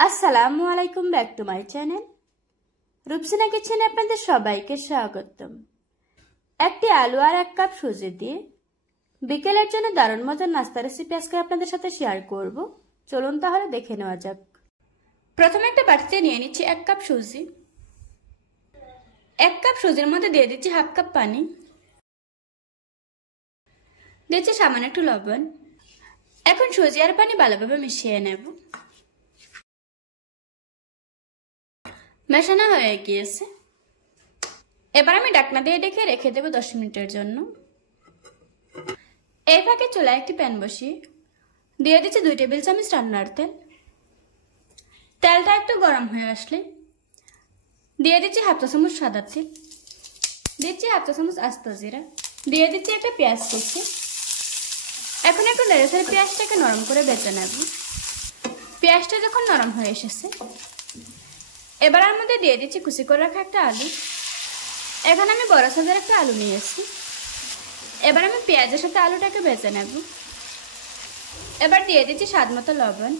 আসসালামু আলাইকুম, back to my channel Rupsina কিচেনে আপনাদের সবাইকে স্বাগতম। একটি আলু আর 1 কাপ সুজি দিয়ে বিকেলের জন্য দারুণ মজার নাস্তা রেসিপি আজকে আপনাদের সাথে শেয়ার করব। চলুন তাহলে দেখে নেওয়া যাক। প্রথমে একটা বাটিতে নিয়ে নিচ্ছি 1 কাপ সুজি। 1 কাপ সুজির মধ্যে দিয়ে দিচ্ছি 1/2 কাপ পানি, দিচ্ছি সামান্য একটু লবণ। এখন সুজি আর পানি ভালোভাবে মিশিয়ে নেব। মেশানো হয়ে গিয়েছে, এবার আমি ঢাকনা দিয়ে ঢেকে রেখে দেব 10 মিনিটের জন্য। এই ফাঁকে চুলায় একটি প্যান বসিয়ে দিয়ে দিচ্ছি 2 টেবিল চামচ রান্নার তেল। তেলটা একটু গরম হয়ে আসলে দিয়ে দিচ্ছি 1/2 চা চামচ সাদা তেল, দিচ্ছি 1/2 চা চামচ আস্ত জিরা, দিয়ে দিচ্ছি একটা পেঁয়াজ কুচি। এখন একটু নেড়ে চেড়ে পেঁয়াজটাকে নরম করে ভেজে নেব। পেঁয়াজটা যখন নরম হয়ে এসেছে এবার এর মধ্যে দিয়ে দিচ্ছি কুচি করে রাখা একটা আলু। এখানে আমি বড় সাইজের একটা আলু নিয়েছি। এবার আমি পেঁয়াজের সাথে আলুটাকে ভেজে নেব। এবার দিয়ে দিচ্ছি স্বাদ মতো লবণ,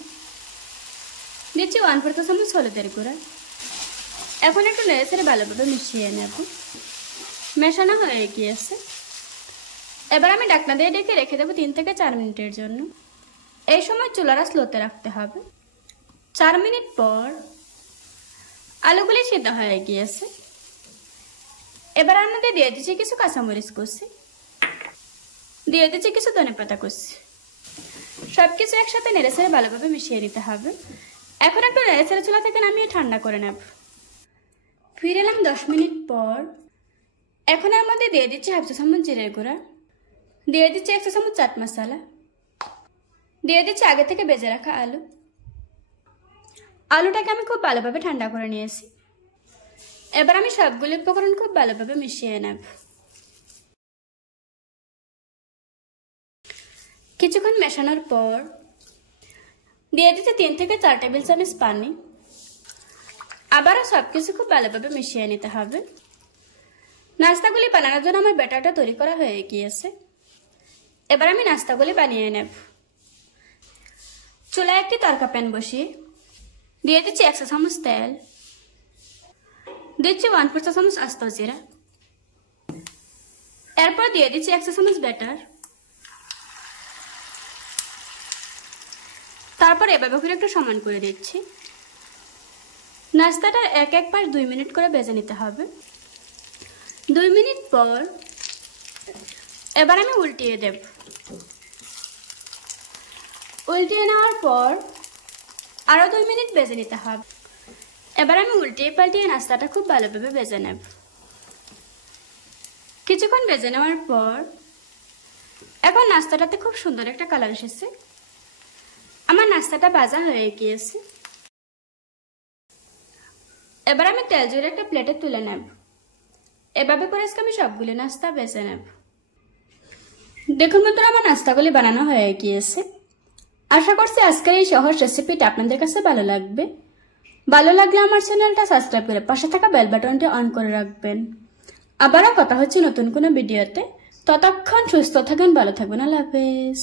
দিচ্ছি 1/4 চা চামচ হলুদের গুঁড়া। এখন একটু নেড়ে চেড়ে ভালোভাবে মিশিয়ে নেব। মেশানো হয়ে গিয়েছে, এবার আমি ঢাকনা দিয়ে ঢেকে রেখে দেবো 3 থেকে 4 মিনিটের জন্য। এই সময় চুলাটা স্লোতে রাখতে হবে। 4 মিনিট পর আলুগুলি সিদ্ধ হয়ে গিয়েছে। এবার এর মধ্যে দিয়ে দিচ্ছি কিছু কাঁচামরিচ কুচি, দিয়ে দিচ্ছি কিছু ধনেপাতা কুচি। সবকিছু একসাথে নেড়ে চেড়ে ভালোভাবে মিশিয়ে দিতে হবে। এখন একটু নেড়ে চেড়ে চুলা থেকে নামিয়ে ঠান্ডা করে নেব। ফিরে এলাম 10 মিনিট পর। এখন এর মধ্যে দিয়ে দিচ্ছি 1/2 চা চামচ জিরের গুঁড়া, দিয়ে দিচ্ছি 1 চা চামচ চাট মশলা, দিয়ে দিচ্ছি আগে থেকে ভেজে রাখা আলু। আলুটাকে আমি খুব ভালোভাবে ঠান্ডা করে নিয়েছি। এবার আমি সবগুলো উপকরণ খুব ভালোভাবে মিশিয়ে নেব। কিছুক্ষণ মেশানোর পর দিয়ে দিচ্ছি 3 থেকে 4 টেবিল চামচ পানি। আবারও সবকিছু খুব ভালোভাবে মিশিয়ে নিতে হবে। নাস্তাগুলি বানানোর জন্য আমার ব্যাটারটা তৈরি করা হয়ে গিয়েছে। এবার আমি নাস্তাগুলি বানিয়ে নেব। চুলায় একটি তরকা প্যান বসিয়ে দিয়ে দিচ্ছি 1 চা চামচ তেল, দিচ্ছি 1/4 চা চামচ আস্ত জিরা। এরপর দিয়ে দিচ্ছি 1 চা চামচ ব্যাটার। তারপর এভাবে করে একটু সমান করে দিচ্ছি। নাস্তাটা এক পাশ 2 মিনিট করে ভেজে নিতে হবে। 2 মিনিট পর এবার আমি উল্টিয়ে দেব। উল্টিয়ে নেওয়ার পর আরো 2 মিনিট ভেজে নিতে হবে। এবার আমি উল্টিয়ে পাল্টিয়ে নাস্তাটা খুব ভালোভাবে ভেজে নেব। কিছুক্ষণ ভেজে নেওয়ার পর এখন নাস্তাটাতে খুব সুন্দর একটা কালার এসেছে। আমার নাস্তাটা ভাজা হয়ে গিয়েছে। এবার আমি তেল ঝরিয়ে একটা প্লেটে তুলে নেব। এভাবে করে আজকে আমি সবগুলো নাস্তা ভেজে নেব। দেখুন বন্ধুরা, আমার নাস্তাগুলি বানানো হয়ে গিয়েছে। আশা করছি আজকের এই সহজ রেসিপিটা আপনাদের কাছে ভালো লাগবে। ভালো লাগলে আমার চ্যানেলটা সাবস্ক্রাইব করে পাশে থাকা বেল বাটনটি অন করে রাখবেন। আবারও কথা হচ্ছে নতুন কোনো ভিডিওতে। ততক্ষণ সুস্থ থাকবেন, ভালো থাকবেন। আল্লাহ হাফেজ।